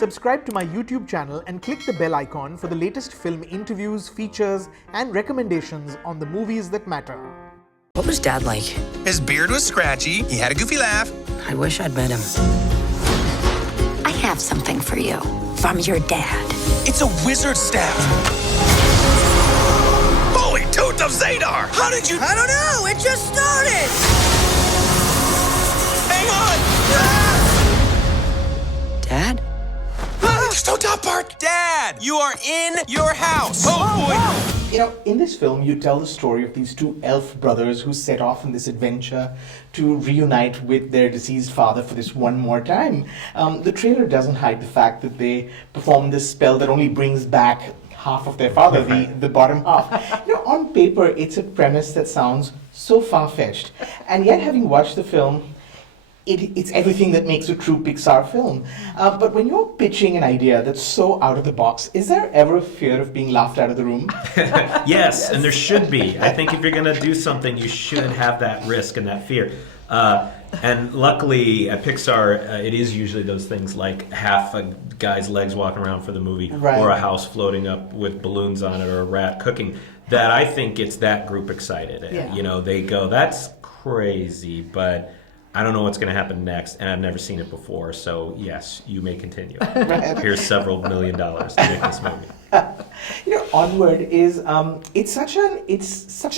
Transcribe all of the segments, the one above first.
Subscribe to my YouTube channel and click the bell icon for the latest film interviews, features, and recommendations on the movies that matter. What was Dad like? His beard was scratchy. He had a goofy laugh. I wish I'd met him. I have something for you from your dad. It's a wizard staff. Holy Tooth of Zadar! How did you... I don't know. It just started. Hang on! Dad? There's no top part! Dad! You are in your house! Oh, boy! You know, in this film, you tell the story of these two elf brothers who set off on this adventure to reunite with their deceased father for this one more time. The trailer doesn't hide the fact that they perform this spell that only brings back half of their father, the bottom half. You know, on paper, it's a premise that sounds so far-fetched. And yet, having watched the film, it's everything that makes a true Pixar film. But when you're pitching an idea that's so out of the box, is there ever a fear of being laughed out of the room? Yes, and there should be. I think if you're going to do something, you should have that risk and that fear. And luckily, at Pixar, it is usually those things like half a guy's legs walking around for the movie, or a house floating up with balloons on it, or a rat cooking, that I think gets that group excited. Yeah. You know, they go, that's crazy, but I don't know what's going to happen next, and I've never seen it before, so yes, you may continue. Here's several $1 million to make this movie. You know, Onward is it's such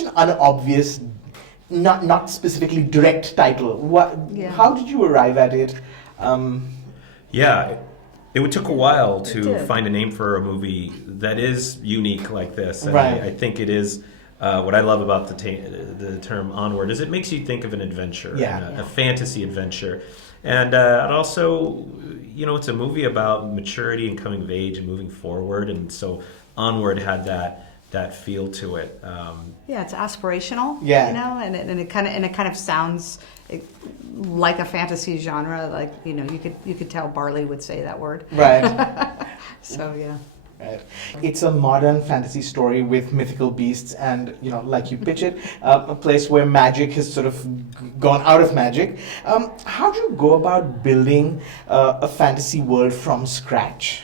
an unobvious, not specifically direct title. How did you arrive at it? Yeah, it took a while to find a name for a movie that is unique like this. And I think it is. What I love about the term Onward is it makes you think of an adventure, a fantasy adventure. And also, you know, it's a movie about maturity and coming of age and moving forward. And so Onward had that feel to it. It's aspirational, you know, and it kind of sounds like a fantasy genre. Like, you know, you could tell Barley would say that word. Right. So, yeah. Right. It's a modern fantasy story with mythical beasts and, you know, like you pitch it, a place where magic has sort of gone out of magic. How do you go about building a fantasy world from scratch?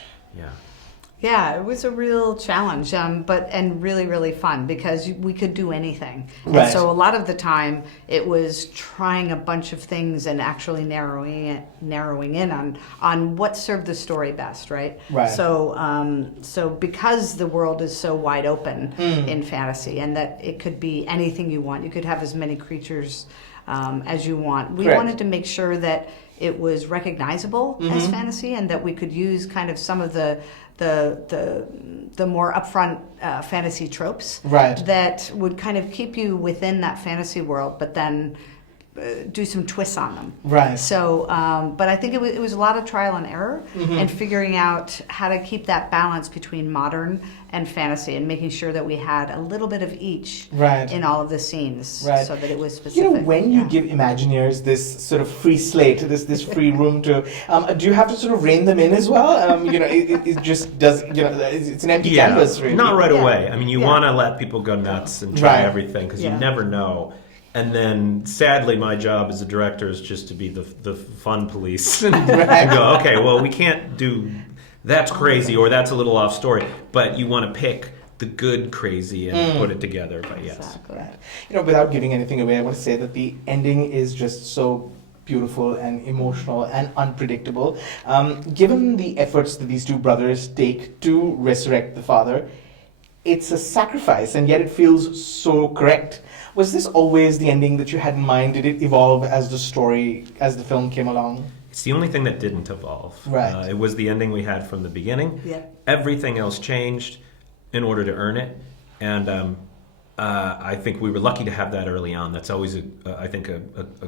Yeah, it was a real challenge, and really, really fun because we could do anything. Right. And so a lot of the time it was trying a bunch of things and actually narrowing in on what served the story best, right? Right. So because the world is so wide open in fantasy, and that it could be anything you want, you could have as many creatures as you want. We wanted to make sure that it was recognizable as fantasy, and that we could use kind of some of the more upfront fantasy tropes that would kind of keep you within that fantasy world, but then do some twists on them. Right. So, but I think it was a lot of trial and error and figuring out how to keep that balance between modern and fantasy, and making sure that we had a little bit of each in all of the scenes, so that it was specific. You know, when you give Imagineers this sort of free slate, this free room to, do you have to sort of rein them in as well? You know, it just does. You know, it's an empty canvas, really. Not right away. I mean, you want to let people go nuts and try everything because you never know. And then, sadly, my job as a director is just to be the fun police and go, okay, well, we can't do that's crazy or that's a little off story, but you want to pick the good crazy and put it together. But yes, Exactly. You know, without giving anything away, I want to say that the ending is just so beautiful and emotional and unpredictable. Given the efforts that these two brothers take to resurrect the father, it's a sacrifice, and yet it feels so correct. Was this always the ending that you had in mind? Did it evolve as the film came along? it's the only thing that didn't evolve. Right. It was the ending we had from the beginning. Yeah. Everything else changed in order to earn it, and I think we were lucky to have that early on. That's always, I think, a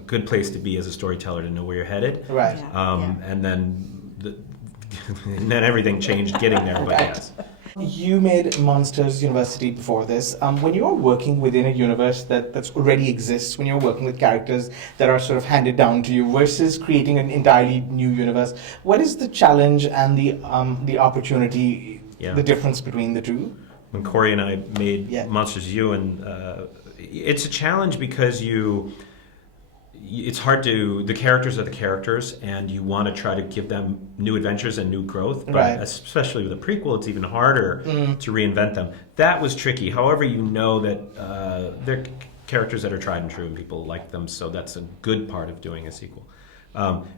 good place to be as a storyteller, to know where you're headed. Right. Yeah. And then everything changed getting there. But yes. You made Monsters University before this. When you're working within a universe that's already exists, when you're working with characters that are sort of handed down to you versus creating an entirely new universe, what is the challenge and the opportunity, the difference between the two? When Kori and I made Monsters U, and it's a challenge because it's hard to, the characters are the characters, and you want to try to give them new adventures and new growth, but Right. especially with a prequel, it's even harder to reinvent them. That was tricky. However, you know that they're characters that are tried and true and people like them, so that's a good part of doing a sequel.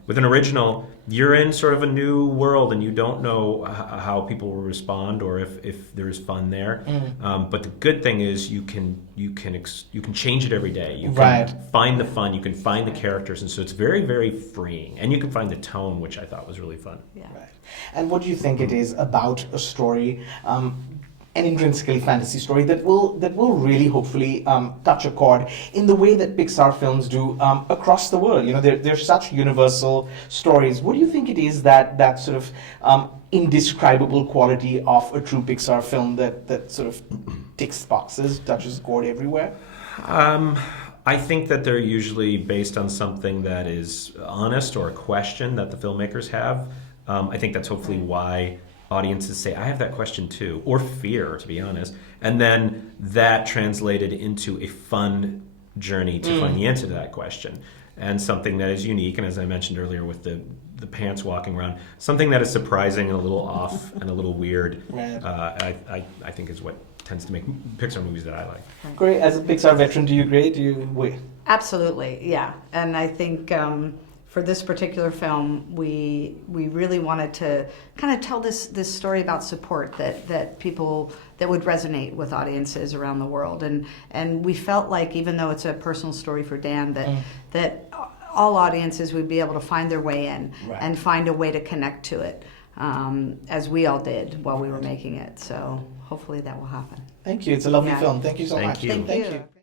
With an original, you're in sort of a new world and you don't know how people will respond or if there's fun there. But the good thing is you can change it every day. You can Right. find the fun, you can find the characters, and so it's very, very freeing. And you can find the tone, which I thought was really fun. Yeah. Right. And what do you think it is about a story, an intrinsically fantasy story that will really hopefully touch a chord in the way that Pixar films do across the world? You know, they're such universal stories. What do you think it is that sort of indescribable quality of a true Pixar film that sort of ticks boxes, touches a chord everywhere? I think that they're usually based on something that is honest or a question that the filmmakers have. I think that's hopefully why audiences say, I have that question too, or fear, to be honest. And then that translated into a fun journey to find the answer to that question. And something that is unique, and as I mentioned earlier with the pants walking around, something that is surprising and a little off and a little weird, Right. I think is what tends to make Pixar movies that I like. Great. As a Pixar veteran, do you agree? Wait. Absolutely, yeah. And I think for this particular film, we really wanted to kind of tell this story about support that people that would resonate with audiences around the world, and we felt like even though it's a personal story for Dan, that all audiences would be able to find their way in Right. and find a way to connect to it, as we all did while we were making it. So hopefully that will happen. Thank you. It's a lovely Yeah. film. Thank you so Thank much. you. Thank you.